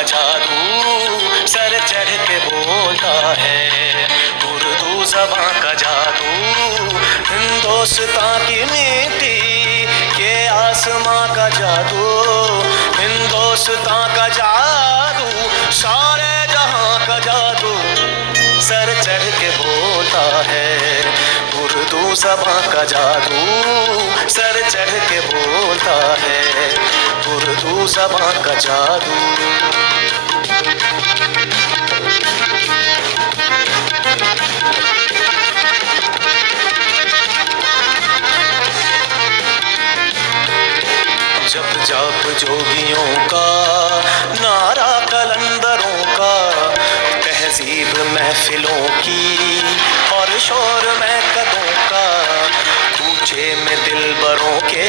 का जादू सर चढ़ के बोलता है। उर्दू ज़बां का जादू हिंदुस्तां की मिट्टी के आसमां का जादू, हिंदुस्तां का जादू सारे जहां का जादू सर चढ़ के बोलता है। उर्दू ज़बां का जादू सर चढ़ के बोलता है। उर्दू ज़बां का जादू। जब जब जोगियों का नारा कलंदरों का, तहजीब महफिलों की और शोर में कदों का, कूचे में दिलबरों के